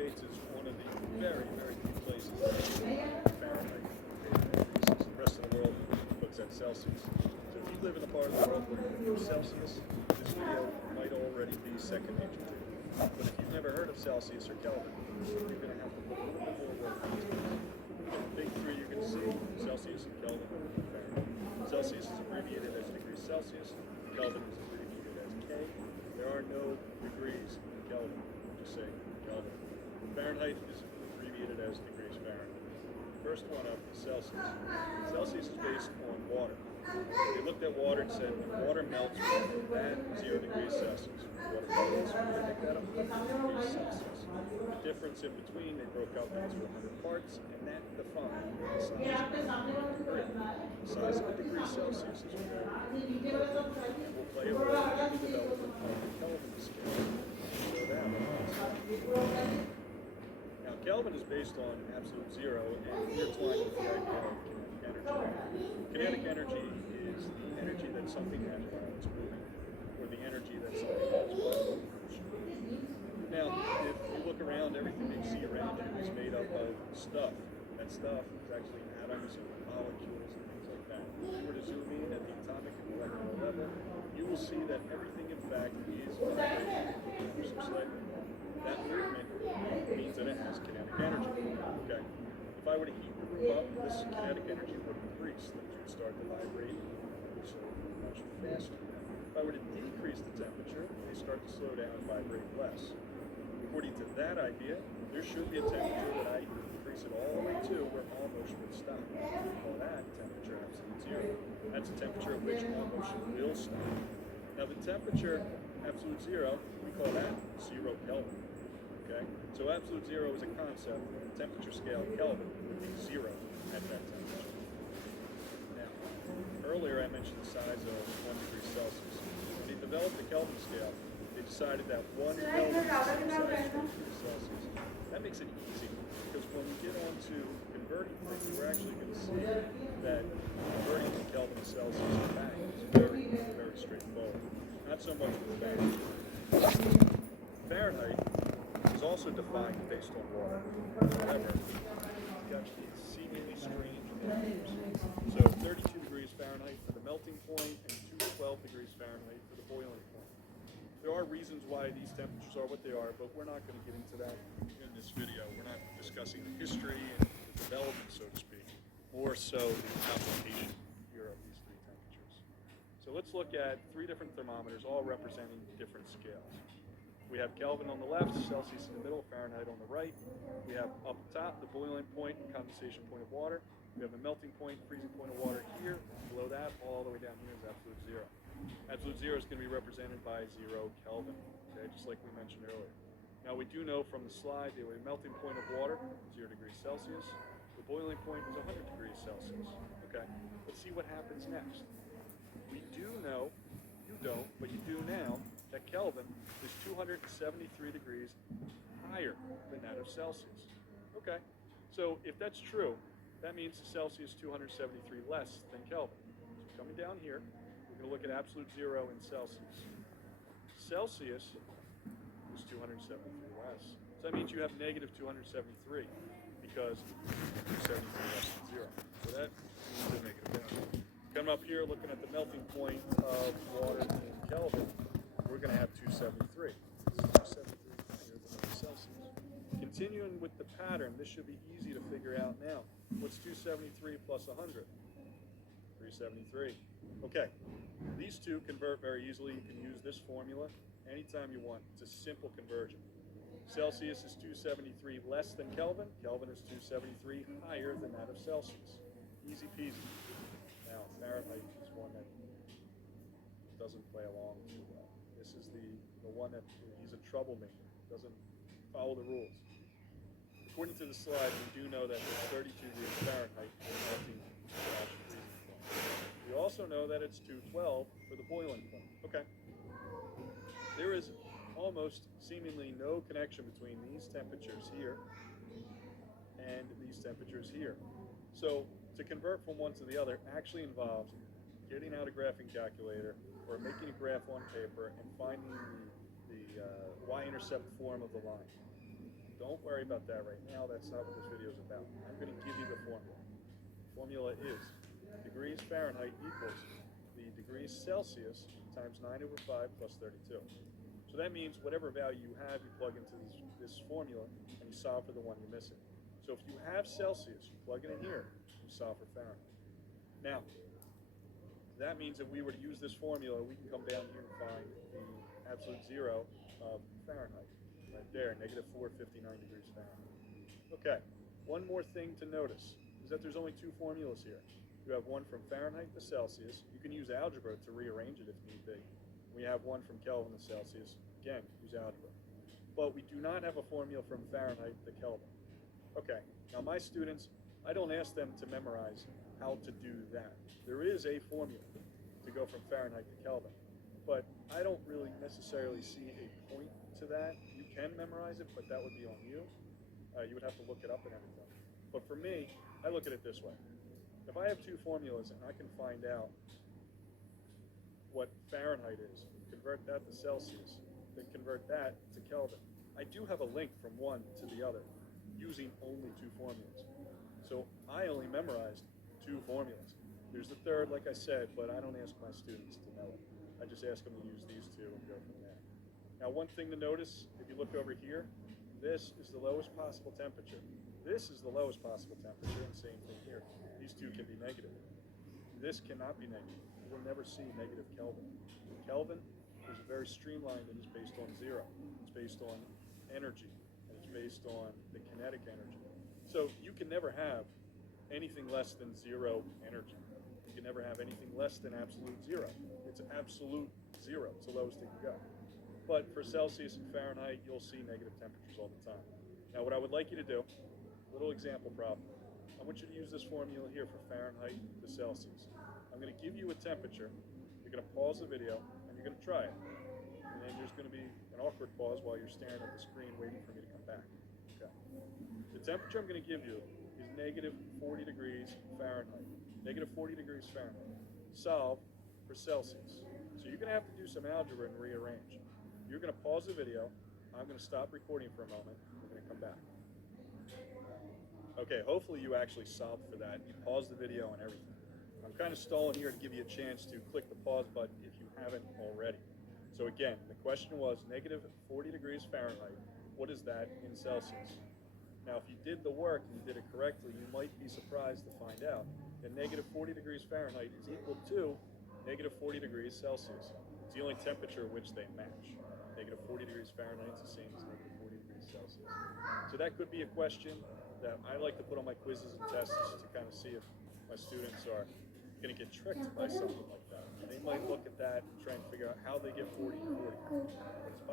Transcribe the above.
States is one of the very, very few places that Fahrenheit increases. The rest of the world looks at Celsius. So if you live in a part of the world where you use Celsius, this video might already be second nature to you. But if you've never heard of Celsius or Kelvin, you're going to have to put a little bit more work into this. The big three you're going to see: Celsius and Kelvin and Fahrenheit. Celsius is abbreviated as degrees Celsius. Kelvin is abbreviated as K. There are no degrees in Kelvin. Just say Kelvin. Fahrenheit is abbreviated as degrees Fahrenheit. First one up is Celsius. Celsius is based on water. They looked at water and said, when water melts at 0 degrees Celsius, water melts, they pick that up 100 degrees Celsius. The difference in between, they broke up into 100 parts, and that defined the size of the degree. The size of a degree Celsius is very important. It will play a role in the development of the Kelvin scale. So that is. Now, Kelvin is based on absolute zero, and intertwined with the idea of kinetic energy. Kinetic energy is the energy that something has while it's moving, or the energy that something has while it's motion. Now, if you look around, everything that you see around you is made up of stuff. That stuff is actually atoms and molecules and things like that. If you were to zoom in at the atomic and molecular level, you will see that everything, in fact, is vibrating so slightly. That movement means that it has kinetic energy. Okay. If I were to heat the room up, this kinetic energy would increase. Things would start to vibrate so much faster. If I were to decrease the temperature, they start to slow down and vibrate less. According to that idea, there should be a temperature that I increase it all the way to where all motion would stop. We call that temperature absolute zero. That's a temperature at which all motion will stop. Now the temperature absolute zero, we call that 0 Kelvin. Okay? So absolute zero is a concept. The temperature scale Kelvin would be 0 at that temperature. Now, earlier I mentioned the size of 1 degree Celsius. When they developed the Kelvin scale, they decided that 1 Kelvin is the size of 1 degree Celsius. That makes it easy, because when we get on to converting things, we're actually going to see that converting from Kelvin to Celsius and back is very, very straightforward. Not so much with Fahrenheit. Fahrenheit is also defined based on water. However, it's got these seemingly strange values. So 32 degrees Fahrenheit for the melting point and 212 degrees Fahrenheit for the boiling point. There are reasons why these temperatures are what they are, but we're not going to get into that in this video. We're not discussing the history and the development, so to speak, more so the application here of these three temperatures. So let's look at 3 different thermometers, all representing different scales. We have Kelvin on the left, Celsius in the middle, Fahrenheit on the right. We have up top the boiling point and condensation point of water. We have the melting point, freezing point of water here. Below that, all the way down here is absolute zero. Absolute zero is going to be represented by 0 Kelvin, okay, just like we mentioned earlier. Now we do know from the slide the melting point of water, 0 degrees Celsius. The boiling point is 100 degrees Celsius. Okay, let's see what happens next. We do know, you don't, but you do now, that Kelvin is 273 degrees higher than that of Celsius. Okay, so if that's true, that means the Celsius 273 less than Kelvin. So coming down here, we're going to look at absolute zero in Celsius. Celsius is 273 less. So that means you have negative 273 because 273 less than zero. So that means a negative value. Coming up here, looking at the melting point of water in Kelvin, we're going to have 273. 273 higher than Celsius. Continuing with the pattern, this should be easy to figure out now. What's 273 plus 100? 373. Okay, these two convert very easily. You can use this formula anytime you want. It's a simple conversion. Celsius is 273 less than Kelvin. Kelvin is 273 higher than that of Celsius. Easy peasy. Now, Fahrenheit is one that doesn't play along too well. This is the one that he's a troublemaker, doesn't follow the rules. According to the slide, we do know that it's 32 degrees Fahrenheit for the melting freezing point. We also know that it's 212 for the boiling point. Okay. There is almost seemingly no connection between these temperatures here and these temperatures here. So to convert from one to the other actually involves getting out a graphing calculator or making a graph on paper and finding the y-intercept form of the line. don't worry about that right now. That's not what this video is about. I'm going to give you the formula. The formula is degrees Fahrenheit equals the degrees Celsius times 9 over 5 plus 32. So that means whatever value you have, you plug into this formula and you solve for the one you're missing. So if you have Celsius, you plug it in here, you solve for Fahrenheit. Now, that means if we were to use this formula, we can come down here and find the absolute zero of Fahrenheit. Right there, negative 459 degrees Fahrenheit. Okay, one more thing to notice is that there's only two formulas here. You have one from Fahrenheit to Celsius. You can use algebra to rearrange it if need be. We have one from Kelvin to Celsius. Again, use algebra. But we do not have a formula from Fahrenheit to Kelvin. Okay, now my students, I don't ask them to memorize how to do that. There is a formula to go from Fahrenheit to Kelvin, but I don't really necessarily see a point to that. You can memorize it, but that would be on you. You would have to look it up and everything. But for me, I look at it this way. If I have two formulas and I can find out what Fahrenheit is, convert that to Celsius, then convert that to Kelvin, I do have a link from one to the other using only two formulas. So I only memorized two formulas. There's the third, like I said, but I don't ask my students to know it. I just ask them to use these two and go from there. Now, one thing to notice, if you look over here, this is the lowest possible temperature. This is the lowest possible temperature, and same thing here. These two can be negative. This cannot be negative. You will never see negative Kelvin. Kelvin is very streamlined and is based on zero. It's based on energy, and it's based on the kinetic energy. So you can never have anything less than zero energy. You can never have anything less than absolute zero. It's absolute zero. It's the lowest it can go. But for Celsius and Fahrenheit, you'll see negative temperatures all the time. Now, what I would like you to do, little example problem. I want you to use this formula here for Fahrenheit to Celsius. I'm going to give you a temperature. You're going to pause the video, and you're going to try it. And then there's going to be an awkward pause while you're staring at the screen waiting for me to come back. Okay. The temperature I'm going to give you is negative 40 degrees Fahrenheit. Negative 40 degrees Fahrenheit. Solve for Celsius. So you're going to have to do some algebra and rearrange. You're going to pause the video. I'm going to stop recording for a moment. We're going to come back. Okay, hopefully you actually solved for that. You paused the video and everything. I'm kind of stalling here to give you a chance to click the pause button if you haven't already. So again, the question was negative 40 degrees Fahrenheit. What is that in Celsius? Now, if you did the work and you did it correctly, you might be surprised to find out that negative 40 degrees Fahrenheit is equal to negative 40 degrees Celsius. It's the only temperature at which they match. Negative 40 degrees Fahrenheit is the same as negative 40 degrees Celsius. So that could be a question that I like to put on my quizzes and tests to kind of see if my students are going to get tricked by something like that. They might look at that and try and figure out how they get 40 and 40. But it's